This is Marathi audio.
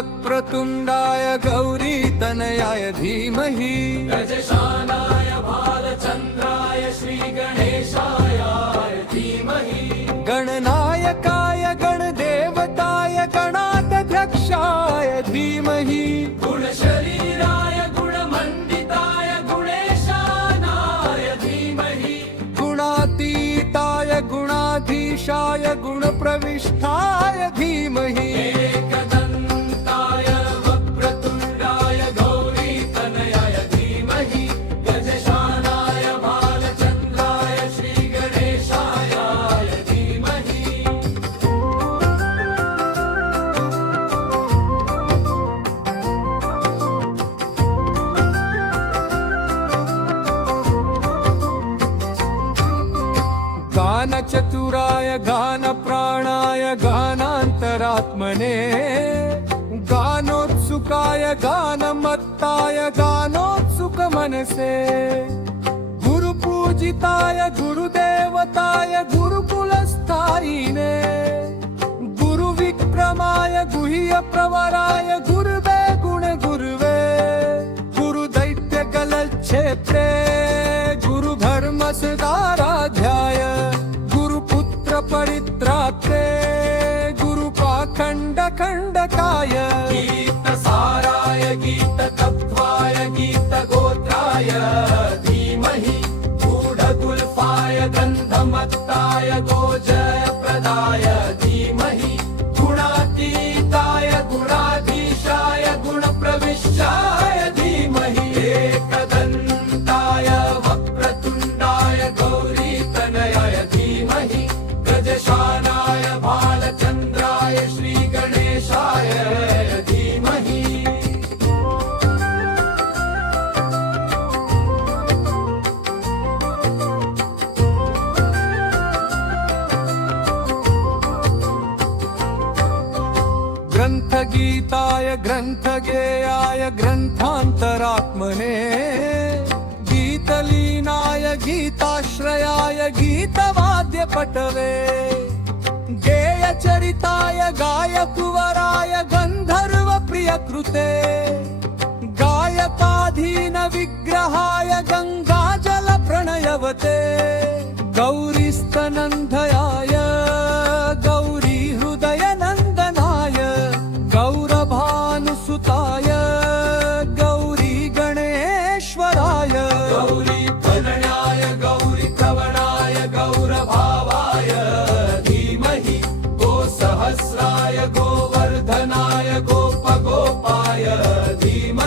वक्रतुण्डाय गौरीतनयाय धीमहि गजशानाय भालचन्द्राय श्रीगणेशाय धीमहि गणनायकाय गणदेवताय गणाध्यक्षाय धीमहि गुणशरीराय गुणमण्डिताय गुणेशानाय धीमहि गुणातीताय गुणाधीशाय गुणप्रविष्टाय धीमहि एकदन्ताय वक्रतुण्डाय गौरीतनयाय धीमहि गजशानाय भालचन्द्राय श्रीगणेशाय धीमहि गानचतुराय गानप्राणाय गानान्तरात्मने गानोत्सुकाय गानमत्ताय गानोत्सुकमनसे गुरुपूजिताय गुरुदेवताय गुरुकुलस्थायिने गुरुविक्रमाय गुह्यप्रवराय गुरुवे गुणगुरुवे गुरुदैत्यगलच्छेत्रे गुरुधर्मसदाराध्याय परित्रात्रे गुरुपाखण्डखण्डकाय गीतसाराय गीततत्त्वाय गीतगोत्राय धीमहि गूढगुल्फाय गन्धमत्ताय गोजयप्रदाय धीमहि गुणातीताय गुणाधीशाय गुणप्रविष्टाय धीमहि एकदन्ताय वक्रतुण्डाय गौरीतनयाय धीमहि गजशानाय भालचन्द्राय श्रीगणेशाय धीमहि ग्रन्थगीताय ग्रन्थगेयाय ग्रन्थान्तरात्मने गीतलीनाय गीताश्रयाय गीतवाद्यपटवे गेयचरिताय गायकुवराय गन्धर्वप्रियकृते गायकाधीन विग्रहाय गङ्गाजलप्रणयवते गौरीस्तनन्धयाय गौरीहृदयनन्दनाय गौरभानुसुताय गौरीगणेश्वराय गौरीपदनाय गौरीप्रवणाय गौरभावाय धीमहि गोसहस्राय गोवर्धनाय गोपगोपाय धीमहि